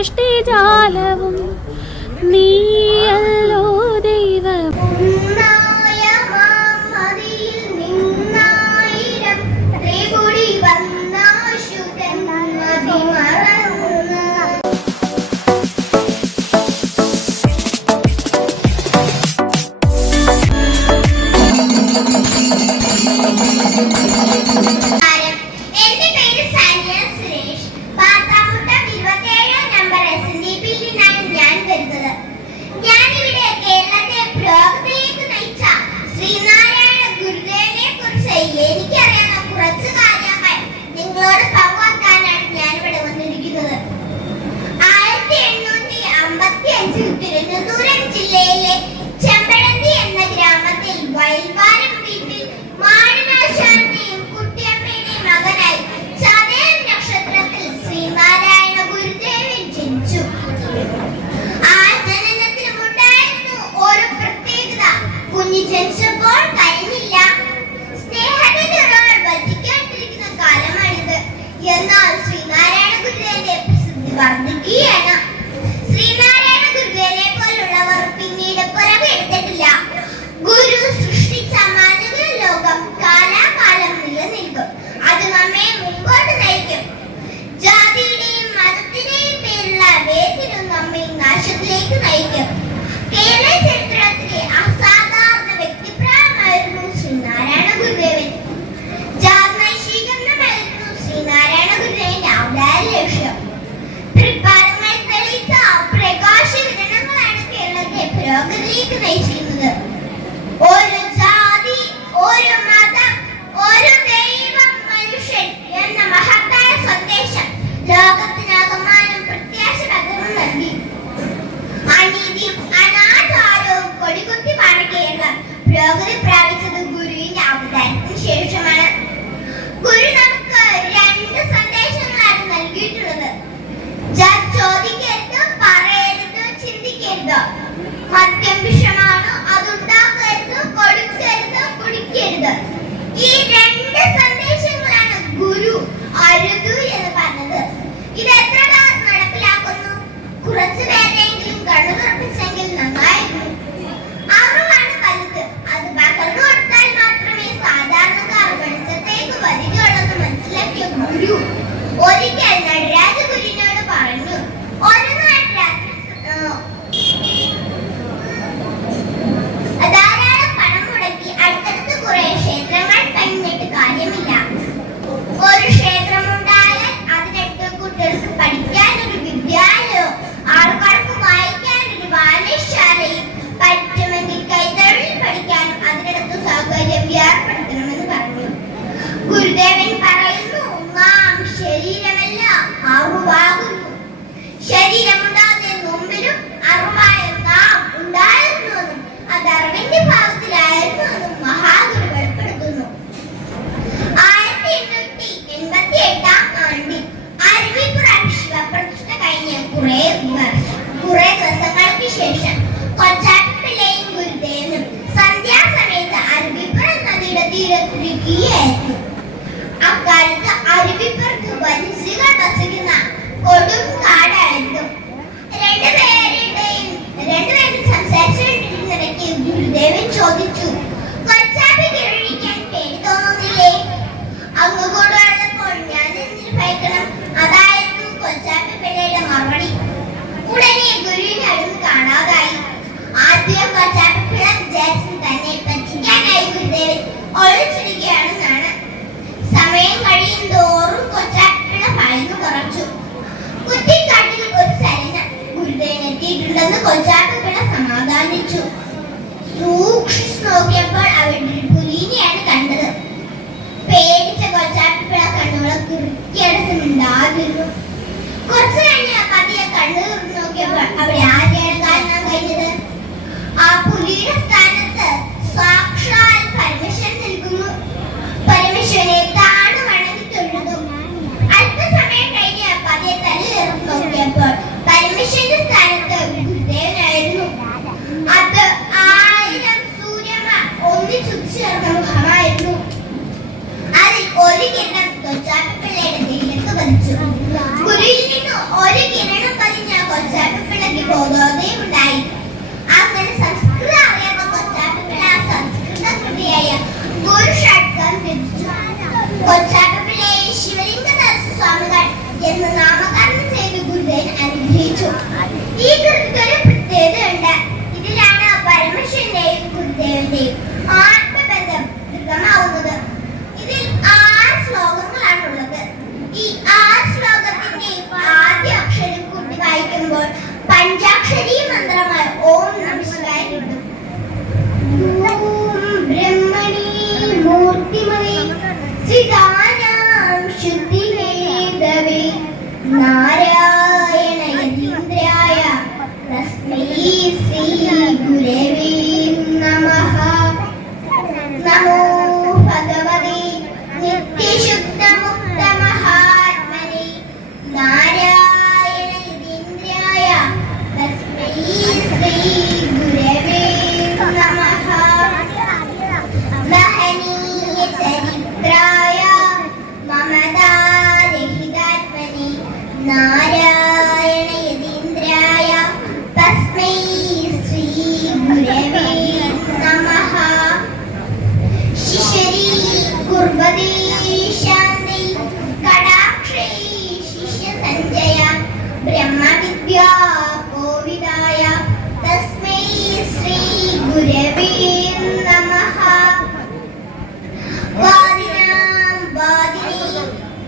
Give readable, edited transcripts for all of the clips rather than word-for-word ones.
സൃഷ്ടിജാലവും നീയല്ലോ ദൈവം. തിരുവനന്തപുരം ജില്ലയിലെ ചെമ്പഴന്തി എന്ന ഗ്രാമത്തിൽ വയൽവാരം വീട്ടിൽ മാടനാശാന്റെയും കുട്ടിയമ്മയുടെയും മകനായി ചതയം നക്ഷത്രത്തിൽ ശ്രീനാരായണ ഗുരുദേവൻ ജനിച്ചു. ആ ജനനത്തിനുമുണ്ടായിരുന്നു ഒരു പ്രത്യേകത. കുഞ്ഞ് ജനിച്ചപ്പോൾ കഴിഞ്ഞില്ല. സ്നേഹത്തിന്റെ വർദ്ധിക്കാണ്ടിരിക്കുന്ന കാലമാണിത്. എന്നാൽ ശ്രീനാരായണ ഗുരുദേവന്റെ പ്രസിദ്ധി വർദ്ധിക്കുകയാണ്. ശ്രീനാരായണ ഗുരുദേവനെ പോലുള്ളവർ പിന്നീട് പുറമെടുത്തിട്ടില്ല. ഗുരു സൃഷ്ടിച്ച മാനവ ലോകം കാലാകാലം നിലനിൽക്കും. അത് നമ്മെ മുമ്പോട്ട് നയിക്കും. ജാതിയുടെയും മതത്തിന്റെയും പേരുള്ള വേദന നമ്മെ നാശത്തിലേക്ക് നയിക്കും. കേരള ചരിത്രത്തിലെ അസാധാരണ വ്യക്തിപ്രായമായിരുന്നു ശ്രീനാരായണ ഗുരുദേവൻ. ജാതനൈശീകരണമായിരുന്നു ശ്രീനാരായണ ഗുരുദേവന്റെ ഔദാര്യ ലക്ഷ്യം. പ്രകാശ വിതരണങ്ങളാണ് കേരളത്തെ പുരോഗതിയിലേക്ക് നയിച്ചിരുന്നത്. ഒരു ജാതി, ഒരു മതം, ഒരു ദൈവം, മനുഷ്യൻ എന്ന മഹത്തായ സന്ദേശം ലോകത്തിനാകമാനം പ്രത്യാശ പകർന്നു നൽകി. അനീതിയും അനാചാരവും കൊടികുത്തി പാണ കേരളം പുരോഗതി പ്രാപിച്ചത് ഗുരുവിന്റെ അവതാരത്തിന് ശേഷമാണ്. ഗുരു നമുക്ക് രണ്ട് സന്ദേശങ്ങളാണ് നൽകിയിട്ടുള്ളത്. ചോദിക്കരുത്, പറയരുത്, ചിന്തിക്കരുത്. മദ്യം വിഷമാണ്, അതുണ്ടാക്കരുത്, കൊടുക്കരുത്, കുടിക്കരുത്. ഈ രണ്ട് സന്ദേശങ്ങളാണ് ഗുരു അരുത് എന്ന് പറഞ്ഞത്. ഇത് എത്ര പേർ നടപ്പിലാക്കുന്നു? കുറച്ചു പേരെങ്കിലും കണ്ണു തുറപ്പിച്ചെങ്കിൽ നന്നായിരുന്നു. അറിവാണ് വലുത്. അത് പകർന്നു കൊടുത്താൽ മാത്രമേ സാധാരണക്കാർ വെളിച്ചത്തേക്ക് വരികയുള്ളെന്ന് മനസ്സിലാക്കിയ ഗുരു ഒരിക്കൽ നടരാജ ഗുരുവിനോട് പറഞ്ഞു, ഒരു ധാരാളം പണം മുടക്കി അടുത്തടുത്ത് കുറെ ക്ഷേത്രങ്ങൾ പണിഞ്ഞിട്ട് കാര്യമില്ല. ഒരു ക്ഷേത്രമുണ്ടായാൽ അതിനടുത്ത് കുട്ടികൾക്ക് പഠിക്കാനൊരു വിദ്യാലയവും ആൾക്കാർക്ക് വായിക്കാനൊരു വായനശാലയും പറ്റുമെങ്കിൽ കൈത്തൊഴിൽ പഠിക്കാനും അതിനടുത്ത് സൗകര്യം ഏർപ്പെടുത്തണമെന്ന് പറഞ്ഞു. ഗുരുദേവൻ പറയുന്നു, നാം ശരീരമല്ല അറിവാകുന്നു. ശരീരമുണ്ടാകുന്നതിന് മുമ്പിലും അറിവായ നാം ഉണ്ടായിരുന്നുവെന്നും അത് അറിവിന്റെ ഭാഗത്തിലായിരുന്നുവെന്നും മഹാഗുരു വെളിപ്പെടുത്തുന്നു. 1888 ആണ്ടിൽ അരുവിപ്പുറം ശിവപ്രതിഷ്ഠ കഴിഞ്ഞ കുറെ ദിവസങ്ങൾക്ക് ശേഷം കൊച്ചാപ്പിള്ളയും ഗുരുദേവനും സന്ധ്യാസമയത്ത് അരുവിപ്പുറം നദിയുടെ തീരത്തിരിക്കുകയായിരുന്നു. അക്കാലത്ത് അരുവിപ്പുറത്ത് വൻസികൾ വസിക്കുന്ന കൊടും കാടായിരുന്നു. രണ്ടുപേരും സംസാരിച്ചുകൊണ്ടിരുന്നിടയ്ക്ക് ഗുരുദേവൻ ചോദിച്ചു, കൊച്ചാപ്പി കിഴഴിക്കാൻ പേടി തോന്നുന്നില്ലേ? അങ്ങ് കൂടെ ഉള്ളപ്പോൾ ഞാൻ എന്തിനു ഭയക്കണം? അതായിരുന്നു കൊച്ചാപ്പി പിള്ളയുടെ മറുപടി. ഉടനെ ഗുരുവിനെ അടുത്ത് കാണാതായി. ആദ്യം കൊച്ചാപ്പി പിള്ള വിചാരിച്ചു തന്നെ പറ്റിക്കാനായി ഗുരുദേവൻ ഒളിച്ചിരിക്കുകയാണെന്നാണ്. സമയം കഴിയും തോറും കൊച്ചാപ്പിള്ള ഭയന്നു കുറച്ചു. കുറ്റിക്കാട്ടിൽ ഒരു സൈന്യം ഗുരുദേവൻ എത്തിയിട്ടുണ്ടെന്ന് കൊച്ചാപ്പിള്ള സമാധാനിച്ചു. സൂക്ഷിച്ചു നോക്കിയപ്പോൾ അവിടെ ഒരു പുലിനെയാണ് കണ്ടത്. പേടിച്ച കൊച്ചാപ്പിള്ള കണ്ണുകളെ കുറുക്കിയടച്ചുണ്ടായിരുന്നു. കുറച്ചു കഴിഞ്ഞ് പതിയെ കണ്ണു തുറന്നു നോക്കിയപ്പോൾ അവിടെ ആരെയാണ് കാണാൻ കഴിഞ്ഞത്? ആ പുലിയുടെ സ്ഥാനത്ത് സാക്ഷാൽ പരമേശ്വരൻ നിൽക്കുന്നു. പരമേശ്വരനെ താണു വണങ്ങി തൊഴുതു. അല്പസമയം കഴിഞ്ഞ് പതിയെ തലയിറങ്ങി നോക്കിയപ്പോൾ പരമേശ്വരന്റെ സ്ഥാനത്ത് ഗുരുദേവനായിരുന്നു. അത് 1000 സൂര്യന്മാർ ഒന്നിച്ചുച്ചേർന്ന മുഖമായിരുന്നു. അതിൽ ഒരു കിരണം കൊച്ചാപ്പിള്ളയുടെ ദേഹത്ത് പതിച്ചു. ഗുരുവിൽ നിന്ന് ഒരു കിരണം പതിഞ്ഞ നാരായണ യതീന്ദ്രായ തസ്മൈ ശ്രീ ഗുരവേ നമഃ. നമോ ഭഗവതേ നിത്യശുദ്ധമുക്ത മഹാത്മനെ നാരായണ യതീന്ദ്രായ തസ്മൈ ശ്രീ ഗുരവേ നമഃ. മഹനീയ ചരിത്രായ മമതാരഹിതാത്മനെ നാരായണ യതീന്ദ്രായ തസ്മൈ ശ്രീ ഗുരവേ നമഃ. ശിശരീ കുർവതേ ശാന്തൈ കടാക്ഷൈ ശിഷ്യ സഞ്ജയ ബ്രഹ്മവിദ്യാ കോവിദായ തസ്മൈ ശ്രീ ഗുരവേ നമഃ. വാദിനാം വാദിനി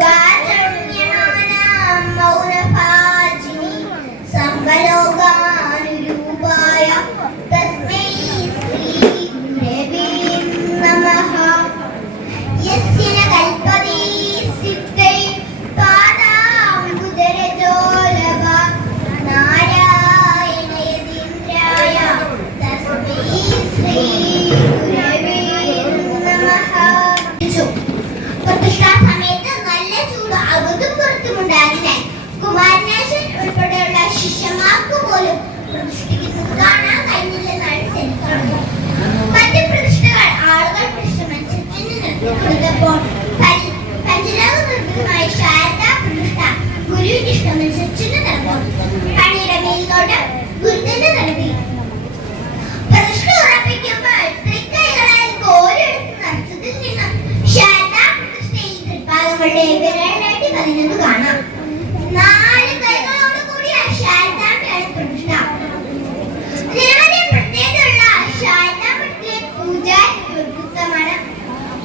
വാചണ്യമാനാം മൗനഭാജിനി സർവലോകാനുരൂപായ തസ്മൈ ശ്രീ ഗുരവേ നമഃ. യസ്യ ന കൽപതേ സിദ്ധൈ പാദാംബുജരജോലഭ നാരായണ യതീന്ദ്രായ തസ്മൈ ശ്രീ ഗുരവേ നമഃ. പ്രതിഷ്ഠാ സമയത്ത് നല്ല ചൂട് അകത്തും പുറത്തുമുണ്ടാകില്ലേ കുമാരനാശൻ ഉൾപ്പെടെയുള്ള ശിഷ്യന്മാർക്ക് പോലും പ്രതിഷ്ഠിക്കുന്നത് കാണാൻ കഴിഞ്ഞില്ലെന്നാണ് ചരിത്രം. മറ്റ് പ്രതിഷ്ഠകൾ ആളുകൾ പ്രതിഷ്ഠമനുസരിച്ചപ്പോൾ പഞ്ചലോക നിർമ്മിതമായ ശാരദാ പ്രതിഷ്ഠ ഗുരുവിന്റെ ഇഷ്ടമനുസരിച്ച് നടന്നു. പണിയുടെ മേൽനോട്ടം ഗുരുവിന്റെ നടത്തി. പ്രതിഷ്ഠ ഉറപ്പിക്കുമ്പോൾ തൃക്കൈകളാൽ കോരെടുത്ത് നിറച്ചതിൽ നിന്നും ശാരദാ പ്രതിഷ്ഠയിൽ തൃപ്പാദങ്ങളുടെ വിരലിനായിട്ട് പതിഞ്ഞത് കാണാം. 4 കൈകളോട് കൂടിയ ശാരദാംബയാണ് പ്രതിഷ്ഠ. നിരവധി പ്രത്യേകതയുള്ള ശാരദാംബത്തിലെ പൂജ വ്യത്യസ്തമാണ്.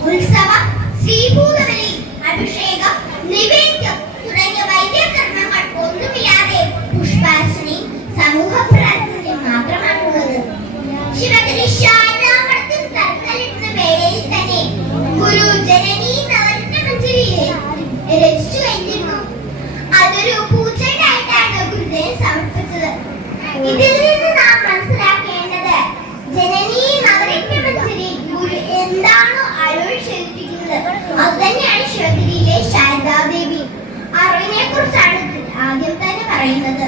ഉത്സവം, ശ്രീഭൂതബലി, അഭിഷേകം, നിവേദ്യം തുടങ്ങിയ വൈദ്യകർമ്മങ്ങൾ ഒന്നുമില്ലാതെ പുഷ്പാർച്ചന സമൂഹ പ്രാർത്ഥനയിൽ മാത്രമാണുള്ളത്. ശിവഗിരി ശാരദാംബത്തിൽ തറക്കല്ലിടുന്ന വേളയിൽ തന്നെ ഗുരു ജനനീ നവരത്നമഞ്ജരിയെ രചിച്ചു കഴിഞ്ഞിരുന്നു. അതൊരു പൂച്ചയായിട്ടാണ് ഗുരുദേവൻ സമർപ്പിച്ചത്. ഇതിൽ നിന്ന് നാം മനസ്സിലാക്കേണ്ടത് ജനനീ നവരത്നമഞ്ജരി ഗുരു എന്താണോ അരുൾ ചെയ്തിരിക്കുന്നത് അത് തന്നെയാണ് ശിവഗിരിയിലെ ശാരദാദേവി. അറിവിനെ കുറിച്ചാണ് ആദ്യം തന്നെ പറയുന്നത്.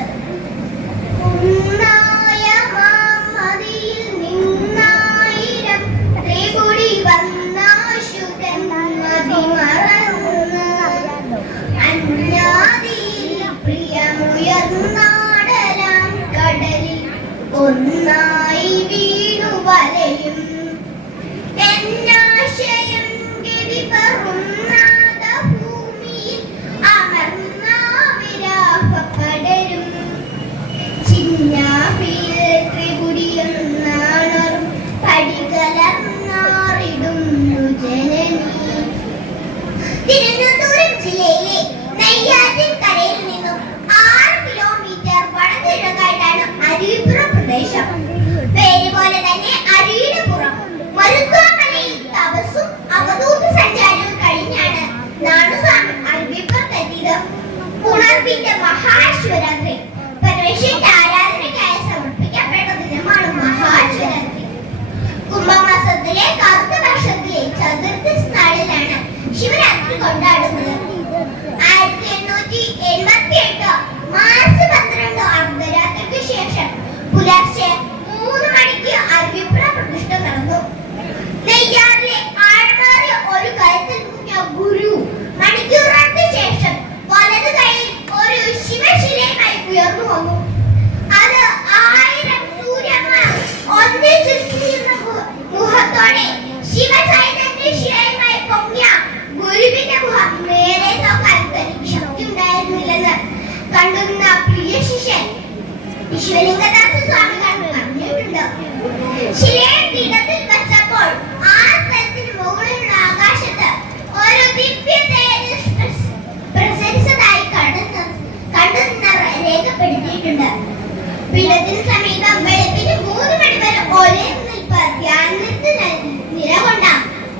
ഉണ്ണായ മാമതിയിൽ നിന്നായിരം ത്രിപുടി വന്നാശുതൻ മതിമറന്ന് അന്യാദിയിൽ പ്രിയമുയർന്നാടലാം കടലിൽ ഒന്നായി വീണു വലയും എന്നാശയം ഗവി പറുന്നാദ ഭൂമിയിൽ അമർന്നാവിരാഹപടരും ചിന്നാപിയിൽ ത്രിപുടിയൊന്നാണറും പടികലർന്നാറിടുന്നു ജനനീ. തിരുവനന്തപുരം ജില്ലയിലെ നെയ്യാറ്റിൻകരയിൽ നിന്നും 6 കിലോമീറ്റർ വടക്കിഴക്കായിട്ടാണ് അരുവിപ്പുറം പ്രദേശം. പേര് പോലെ തന്നെ അരുവിയുടെ പുറം. മരുത്വാമലയിൽ തപസ്സും അവധൂത സഞ്ചാരവും കഴിഞ്ഞാണ് നാടുസ്വാമി അരുവിപ്പുറത്തെത്തിയത്. ഉണർവിന്റെ മഹാശിവരാത്രി പരമേശ്വരന്റെ ആരാധനയ്ക്കായി സമർപ്പിക്കപ്പെട്ട ദിനമാണ് മഹാശിവരാത്രി. കുംഭമാസത്തിലെ കറുത്ത പക്ഷത്തിലെ ചതുർത്ഥി നാളിലാണ് ശിവരാത്രി കൊണ്ടാടുന്നത്. 1878 മാർച്ച് 12 അർദ്ധരാത്രിക്ക് ശേഷം പുലർച്ചെ 3 മണിക്ക് അരുവിപ്പുറ പ്രതിഷ്ഠ നടന്നു. നെയ്യാറിലെ ആഴമേറിയ ഒരു കയത്തിൽ മുങ്ങിയ ഗുരു മണിക്കൂറുകൾക്ക് ശേഷം വലത് കൈയിൽ ഒരു ശിവശിലയുമായി ഉയർന്നു വന്നു. അത് 1000 സൂര്യന്മാർ ഒന്നിച്ചു മുഖത്തോടെ ശിവചൈതന്യ ശിലയുമായി പൊങ്ങിയ ഗുരുവിന്റെ മുഖം നേരെ നോക്കാൻ തനിക്ക് ശക്തി ഉണ്ടായിരുന്നില്ലെന്ന് കണ്ടുന്ന പ്രിയ ശിഷ്യൻ വിശ്വലിംഗദാസ സ്വാമികൾ പറഞ്ഞിട്ടുണ്ട്. ശിലയെ പീഠത്തിൽ വെച്ചപ്പോൾ ആ സ്ഥലത്തിന് മുകളിലുള്ള ആകാശത്ത് ഒരു ദിവ്യ തേജസ് പ്രസരിച്ചതായി കണ്ടെന്നവർ രേഖപ്പെടുത്തിയിട്ടുണ്ട്. പീഠത്തിന് സമീപം വെളുപ്പിന് 3 മണി വരെ ഒരേ നിൽപ്പ് ധ്യാനത്തിൽ നിലകൊണ്ട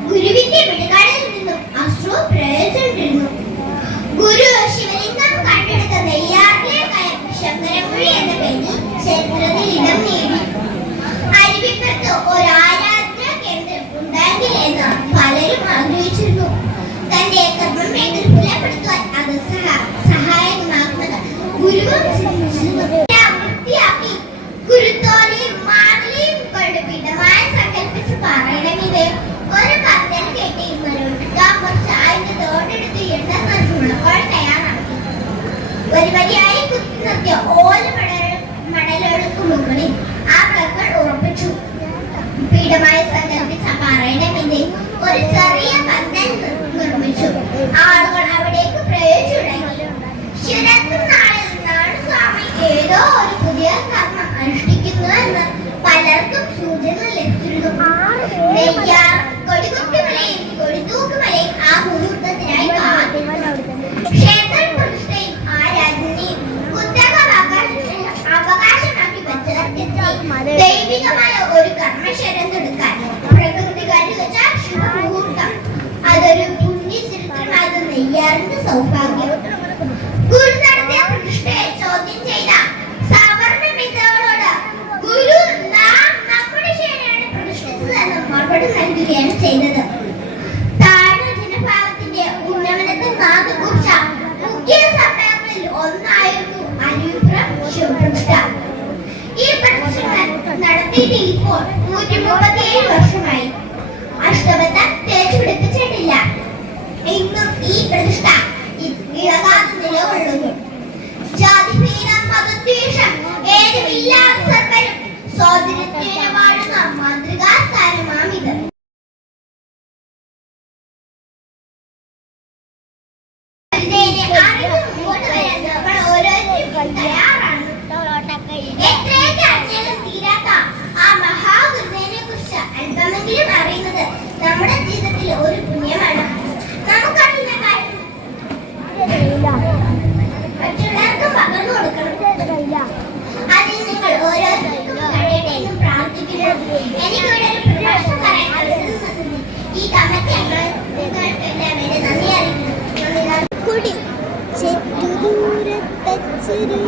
ഗുരുവിന്റെ വിടുകാടിൽ നിന്നും അശ്രു പ്രയോഗിച്ചിരുന്നു. ഗുരു ശിവലിംഗം കണ്ടെടുത്ത നെയ്യാർ ഗുരുവും വൃത്തിയാക്കി കുരുത്തോലയും മാതലയും കൊണ്ട് പിടമായി സങ്കല്പിച്ച് പറയണമിത്. ഒരു പന്തൽ കെട്ടി മരോട്ടിക്കാൻ കുറച്ച് അതിന്റെ തോടെടുത്ത് എണ്ണ തയ്യാറാക്കി ഒരു വരിയായി കുത്തി നിർത്തിയ ഓല മടലുകൾക്ക് മുകളിൽ ആ വിളക്കുകൾ ഉറപ്പിച്ചു. പീഠമായി സങ്കല്പിച്ച പറയണമിത് ഒരു ചെറിയ പന്തൽ നിർമ്മിച്ചു. ആളുകൾ അവിടേക്ക് പ്രവേശിച്ചു തുടങ്ങി. ശിവരാത്രി നാളിൽ നിന്നാണ് സ്വാമി ഏതോ ഒരു പുതിയ കർമ്മം അനുഷ്ഠിക്കുന്നു എന്ന് പലർക്കും സൂചന ലഭിച്ചിരുന്നു. നെയ്യാർ കൊടികുത്തിമലയും കൊടിത്തൂക്കുമലയും ആ മുഹൂർത്തത്തിനായി ക്ഷേത്ര പ്രതിഷ്ഠയും ആ രാജ്ഞിയും അവകാശമാക്കി വെച്ചെത്തി ദൈവികമായ ഒരു കർമ്മശരം എടുക്കാൻ പ്രകൃതി കരുവച്ച ശുഭമുഹൂർത്തം. അതൊരു പുണ്യ ചരിത്രമായത് നെയ്യാറിന്റെ സൗഭാഗ്യം. ഗുരു നടത്തിയ പ്രതിഷ്ഠയെ ചോദ്യം ചെയ്ത സവർണ മിത്രങ്ങളോട് ഗുരു നാം നമ്മുടെ ശരിയാണ് പ്രതിഷ്ഠിച്ചതെന്ന് മറുപടി നൽകുകയാണ് ചെയ്തത്. താഴ്ന്ന ജനഭാഗത്തിന്റെ ഉന്നമനത്തിൽ നാദുകുറിച്ച മുഖ്യ സമ്മേളനങ്ങളിൽ ഒന്നായിരുന്നു അരിയുപുരം ശിവപ്രതിഷ്ഠ. ഈ പ്രതിഷ്ഠ നടത്തിയിട്ട് ഇപ്പോൾ 137 വർഷമായി. അഷ്ടബന്ധം തേച്ചു പിടിപ്പിച്ചിട്ടില്ല. ഇന്നും ഈ പ്രതിഷ്ഠ ഇളകാതെ നിലകൊള്ളുന്നു. ജാതിഭേദം മതദ്വേഷം ഏതുമില്ലാത്ത സർക്കാരും സ്വാതന്ത്ര്യത്തിന് വാഴുന്ന മാതൃകാ സ്ഥാനമാണിത്. എത്രയൊക്കെ അറിഞ്ഞാലും തീരാത്ത ആ മഹാഗുരുവിനെ കുറിച്ച് അല്പമെങ്കിലും അറിയുന്നത് നമ്മുടെ ജീവിതത്തിൽ ഒരു പുണ്യമാണ്. നമുക്കറിയുന്ന കാര്യം മറ്റുള്ളവർക്ക് പകർന്നു കൊടുക്കണം. അതിൽ നിങ്ങൾ ഓരോരുത്തർക്കും കഴിയട്ടെ എന്നും പ്രാർത്ഥിക്കുന്നു. എനിക്കിവിടെ ഒരു പ്രഭാഷണം പറയാൻ അവസരം തന്നു ഈ കമ്മിറ്റി നിങ്ങൾക്ക് എല്ലാവരും നന്ദി അറിയിക്കുന്നു. കുടി ചെറ്റു ദൂരത്തച്ചുരുവി